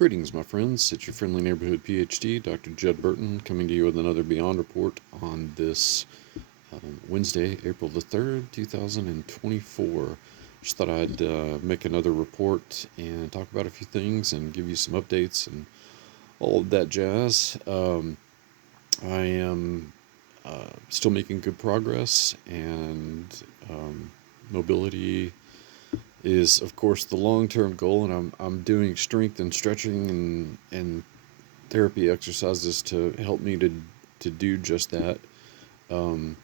Greetings, my friends. It's your friendly neighborhood PhD, Dr. Judd Burton, coming to you with another Beyond Report on this Wednesday, April the 3rd, 2024. Just thought I'd make another report and talk about a few things and give you some updates and all of that jazz. I am still making good progress, and mobility is, of course, the long-term goal, and I'm doing strength and stretching and therapy exercises to help me to do just that. I don't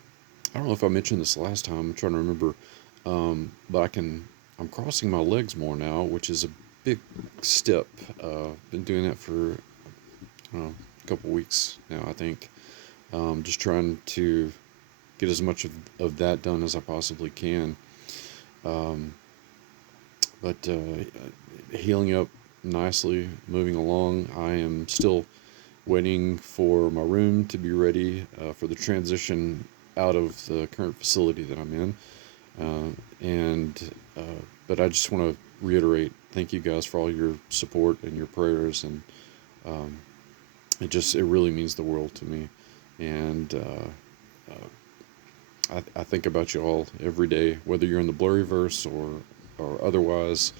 know if I mentioned this last time. I'm trying to remember, but I'm crossing my legs more now, which is a big step. Been doing that for a couple weeks now, I think. Just trying to get as much of that done as I possibly can. But healing up nicely, moving along. I am still waiting for my room to be ready for the transition out of the current facility that I'm in. But I just want to reiterate, thank you guys for all your support and your prayers, and it really means the world to me. And I think about you all every day, whether you're in the Blurryverse or otherwise.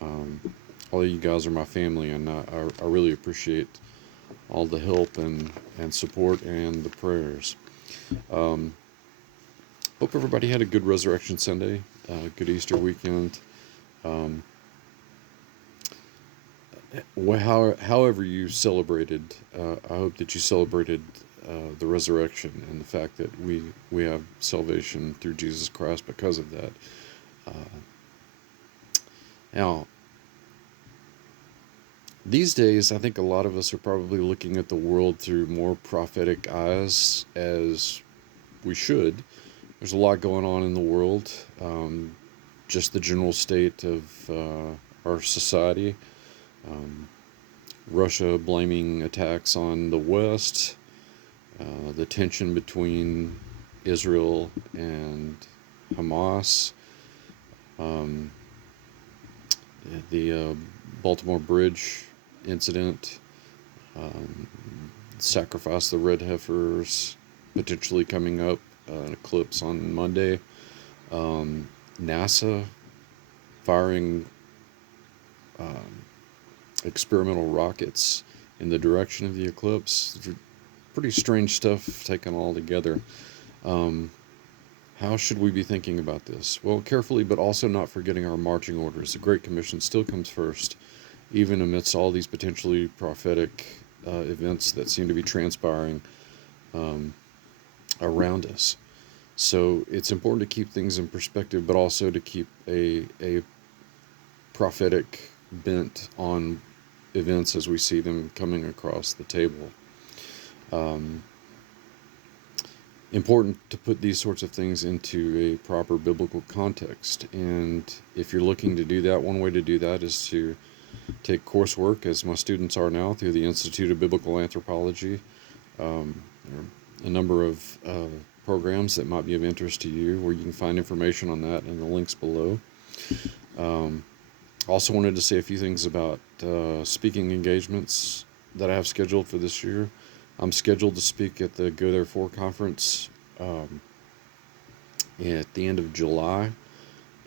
All of you guys are my family, and I really appreciate all the help and support and the prayers. Hope everybody had a good Resurrection Sunday, good Easter weekend. However you celebrated, I hope that you celebrated the resurrection and the fact that we have salvation through Jesus Christ because of that. Now, these days, I think a lot of us are probably looking at the world through more prophetic eyes, as we should. There's a lot going on in the world, just the general state of our society. Russia blaming attacks on the West, the tension between Israel and Hamas, the Baltimore Bridge incident, sacrifice of the red heifers potentially coming up, an eclipse on Monday, NASA firing experimental rockets in the direction of the eclipse. Pretty strange stuff taken all together. How should we be thinking about this? Well, carefully, but also not forgetting our marching orders. The Great Commission still comes first, even amidst all these potentially prophetic events that seem to be transpiring around us. So it's important to keep things in perspective, but also to keep a prophetic bent on events as we see them coming across the table. Important to put these sorts of things into a proper biblical context. And if you're looking to do that, one way to do that is to take coursework, as my students are now, through the Institute of Biblical Anthropology. There are a number of programs that might be of interest to you, where you can find information on that in the links below. Also wanted to say a few things about speaking engagements that I have scheduled for this year. I'm scheduled to speak at the Go Therefore conference at the end of July,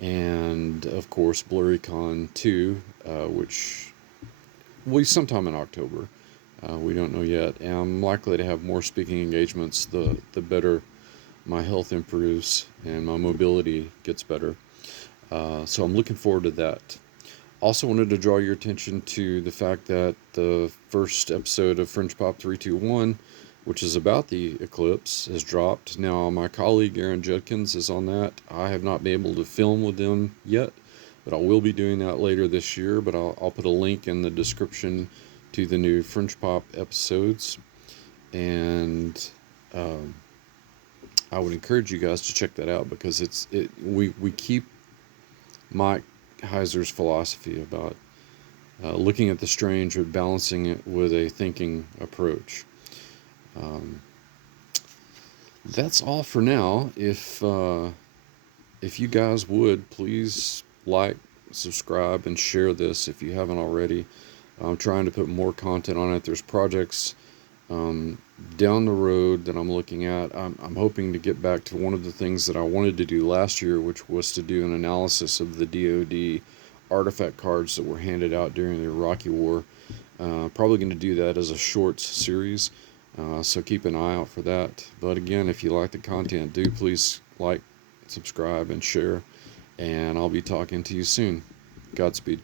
and of course BlurryCon 2, which will be sometime in October. We don't know yet, and I'm likely to have more speaking engagements the better my health improves and my mobility gets better. So I'm looking forward to that. Also wanted to draw your attention to the fact that the first episode of Fringe Pop 321, which is about the eclipse, has dropped. Now, my colleague Aaron Judkins is on that. I have not been able to film with them yet, but I will be doing that later this year. But I'll put a link in the description to the new Fringe Pop episodes. And I would encourage you guys to check that out, because we keep Mike Heiser's philosophy about looking at the strange but balancing it with a thinking approach. That's all for now. If you guys would please like, subscribe, and share this if you haven't already. I'm trying to put more content on it. There's projects um, down the road that I'm looking at. I'm hoping to get back to one of the things that I wanted to do last year, which was to do an analysis of the DoD artifact cards that were handed out during the Iraqi War. Probably going to do that as a shorts series, so keep an eye out for that. But again, if you like the content, do please like, subscribe, and share. And I'll be talking to you soon. Godspeed.